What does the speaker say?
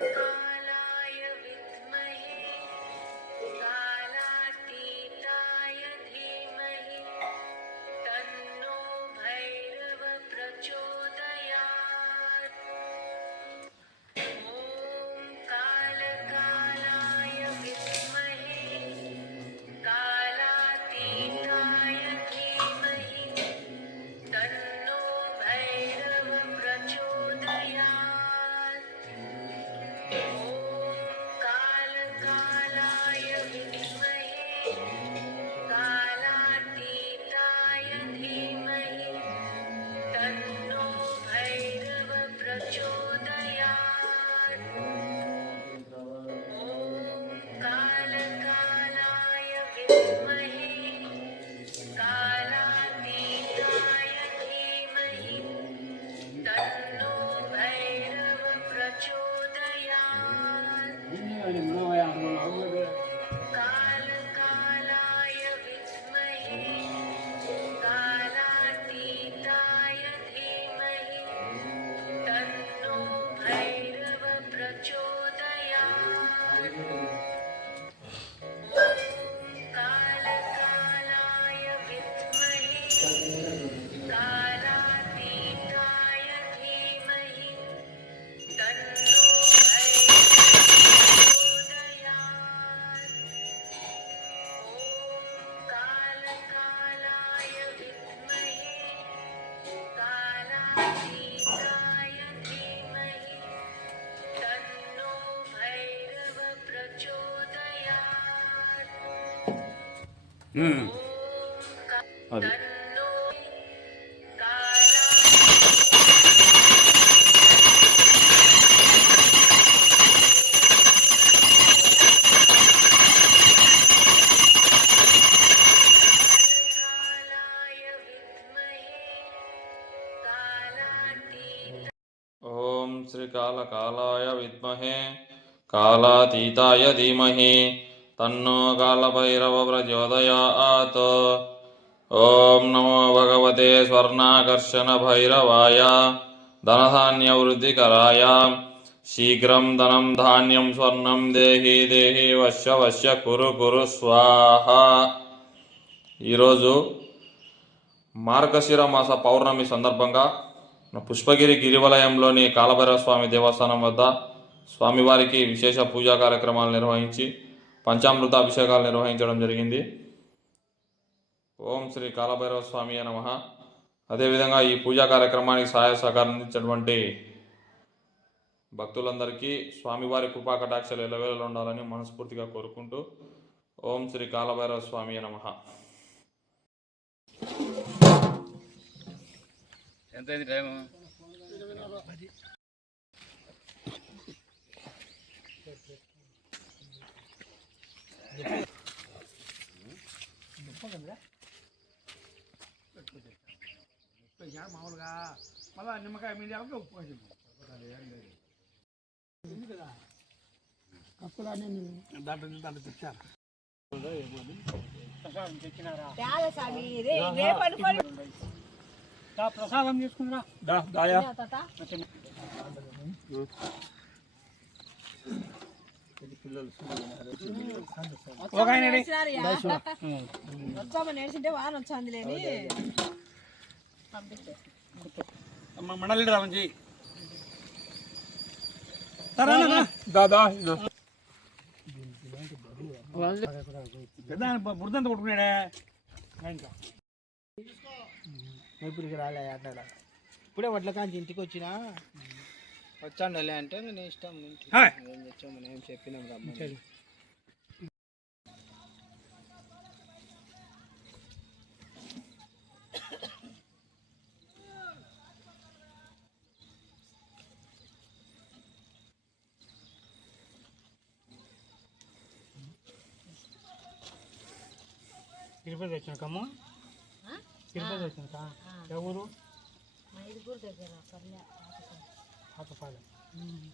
Thank you. வேணும்னா हम्म। अभी श्री काल कालाय विमहे कालातीताय धीमहे। తన్నో కాళభైరవ ప్రచోదయాత్ ఓం నమో భగవతే స్వర్ణాకర్షణ భైరవాయ ధనధాన్యవృద్ధికరాయ. శీఘ్రం ధనం ధాన్యం స్వర్ణం దేహి దేహి వశ్య వశ్య కురు కురు స్వాహ. ఈరోజు మార్గశిర మాస పౌర్ణమి సందర్భంగా పుష్పగిరి గిరివలయంలోని కాలభైరవ స్వామి దేవస్థానం వద్ద స్వామివారికి విశేష పూజా కార్యక్రమాలు నిర్వహించి పంచామృత అభిషేకాలు నిర్వహించడం జరిగింది. ఓం శ్రీ కాలభైరవ స్వామి నమ. అదేవిధంగా ఈ పూజా కార్యక్రమానికి సహాయ సహకారం అందించినటువంటి భక్తులందరికీ స్వామివారి కృపా కటాక్షలు ఎలవేళలు ఉండాలని మనస్ఫూర్తిగా కోరుకుంటూ ఓం శ్రీ కాలభైరవ స్వామి నమ. ఎంత టైం మామూలుగా మళ్ళా నిమ్మకాయ మీద ఉప్పు వేసింది దాంట్లో దాంట్లో తెచ్చారు ప్రసాదం తీసుకున్నా దాయా ఒక ఆయన నడిచింటే వాన వచ్చింది లేని మండలి రామంజీ దాదా పెద్ద బురదంతా కొట్టుకున్నాడే ఇంకా ఇప్పటికి రాలే అట్లా ఇప్పుడే వడ్ల కాంచి ఇంటికి వచ్చినా వచ్చాండలే అంటే నేను ఇష్టం. ఏం తెచ్చాము మనం ఏం చెప్పినాం రమ్మని తిరుపతి వచ్చినాకమ్మ? తిరుపతి వచ్చినాక? ఎవరు? దగ్గర atrapalha. Uhum.